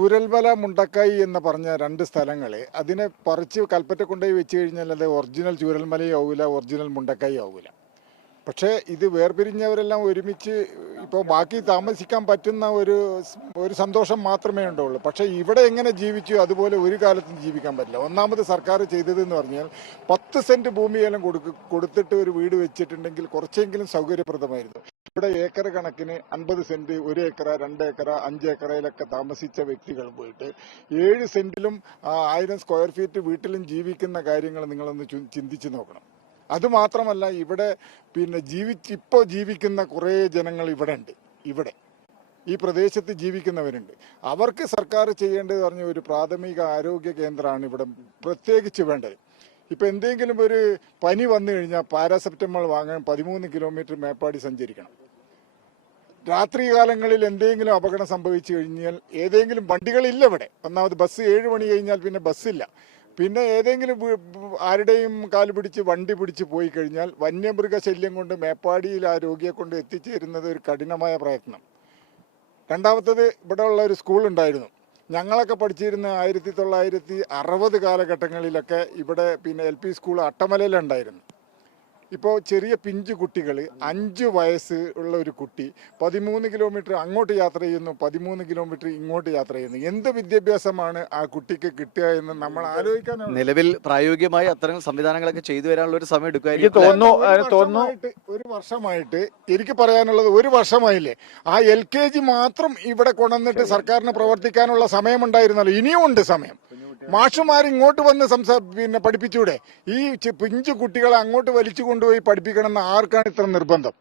ചൂരൽമല മുണ്ടക്കായി എന്ന് പറഞ്ഞ രണ്ട് സ്ഥലങ്ങളെ അതിനെ പറിച്ച് കൽപ്പറ്റ കൊണ്ടുപോയി വെച്ച് കഴിഞ്ഞാൽ അത് ഒറിജിനൽ ചൂരൽമലയും ആവില്ല, ഒറിജിനൽ മുണ്ടക്കായി ആവില്ല. പക്ഷേ ഇത് വേർപിരിഞ്ഞവരെല്ലാം ഒരുമിച്ച് ഇപ്പോൾ ബാക്കി താമസിക്കാൻ പറ്റുന്ന ഒരു സന്തോഷം മാത്രമേ ഉണ്ടാവുള്ളൂ. പക്ഷേ ഇവിടെ എങ്ങനെ ജീവിച്ചു അതുപോലെ ഒരു കാലത്തും ജീവിക്കാൻ പറ്റില്ല. ഒന്നാമത് സർക്കാർ ചെയ്തതെന്ന് പറഞ്ഞാൽ 10 സെന്റ് ഭൂമിയെല്ലാം കൊടുത്തിട്ട് ഒരു വീട് വെച്ചിട്ടുണ്ടെങ്കിൽ കുറച്ചെങ്കിലും സൗകര്യപ്രദമായിരുന്നു. ഇവിടെ ഏക്കർ കണക്കിന് 50 സെന്റ്, 1 ഏക്കർ, 2 ഏക്കർ, 5 ഏക്കറയിലൊക്കെ താമസിച്ച വ്യക്തികൾ പോയിട്ട് 7 സെന്റിലും 1000 സ്ക്വയർ ഫീറ്റ് വീട്ടിലും ജീവിക്കുന്ന കാര്യങ്ങൾ നിങ്ങളൊന്ന് ചിന്തിച്ചു നോക്കണം. അതുമാത്രമല്ല, ഇവിടെ ഇപ്പോൾ ജീവിക്കുന്ന കുറേ ജനങ്ങൾ ഇവിടെ ഉണ്ട്. ഇവിടെ ഈ പ്രദേശത്ത് ജീവിക്കുന്നവരുണ്ട്. അവർക്ക് സർക്കാർ ചെയ്യേണ്ടത് പറഞ്ഞ ഒരു പ്രാഥമിക ആരോഗ്യ കേന്ദ്രമാണ് ഇവിടെ പ്രത്യേകിച്ച് വേണ്ടത്. ഇപ്പം എന്തെങ്കിലും ഒരു പനി വന്നു കഴിഞ്ഞാൽ പാരാസെറ്റമോൾ വാങ്ങാൻ 13 കിലോമീറ്റർ മേപ്പാടി സഞ്ചരിക്കണം. രാത്രികാലങ്ങളിൽ എന്തെങ്കിലും അപകടം സംഭവിച്ചു കഴിഞ്ഞാൽ ഏതെങ്കിലും വണ്ടികളില്ല ഇവിടെ. ഒന്നാമത് ബസ് 7 മണി കഴിഞ്ഞാൽ പിന്നെ ബസ്സില്ല. പിന്നെ ഏതെങ്കിലും ആരുടെയും കാല് പിടിച്ച് വണ്ടി പിടിച്ച് പോയി കഴിഞ്ഞാൽ വന്യമൃഗശല്യം കൊണ്ട് മേപ്പാടിയിൽ ആ രോഗിയെ കൊണ്ട് എത്തിച്ചേരുന്നത് ഒരു കഠിനമായ പ്രയത്നം. രണ്ടാമത്തത്, ഇവിടെ ഉള്ള ഒരു സ്കൂൾ ഉണ്ടായിരുന്നു. ഞങ്ങളൊക്കെ പഠിച്ചിരുന്ന 1960 കാലഘട്ടങ്ങളിലൊക്കെ ഇവിടെ LP സ്കൂൾ അട്ടമലയിലുണ്ടായിരുന്നു. ഇപ്പോൾ ചെറിയ പിഞ്ചു കുട്ടികൾ, 5 വയസ്സ് ഉള്ള ഒരു കുട്ടി 13 കിലോമീറ്റർ അങ്ങോട്ട് യാത്ര ചെയ്യുന്നു, 13 കിലോമീറ്റർ ഇങ്ങോട്ട് യാത്ര ചെയ്യുന്നു. എന്ത് വിദ്യാഭ്യാസമാണ് ആ കുട്ടിക്ക് കിട്ടുക എന്ന് നമ്മൾ ആലോചിക്കാൻ. നിലവിൽ പ്രായോഗികമായി അത്തരം സംവിധാനങ്ങളൊക്കെ ചെയ്തു വരാനുള്ള ഒരു സമയം എടുക്കുമായിരിക്കും. ഒരു വർഷമായിട്ട് എനിക്ക് പറയാനുള്ളത്, ഒരു വർഷമായില്ലേ ആ LKG മാത്രം ഇവിടെ കൊണ്ടുവന്നിട്ട് സർക്കാരിന് പ്രവർത്തിക്കാനുള്ള സമയമുണ്ടായിരുന്നല്ലോ. ഇനിയും ഉണ്ട് സമയം. മാഷുമാർ ഇങ്ങോട്ട് വന്ന് പഠിപ്പിച്ചൂടെ? ഈ പിഞ്ചു കുട്ടികളെ അങ്ങോട്ട് വലിച്ചു കൊണ്ടുപോയി പഠിപ്പിക്കണം എന്ന് ആർക്കാണ് ഇത്ര നിർബന്ധം?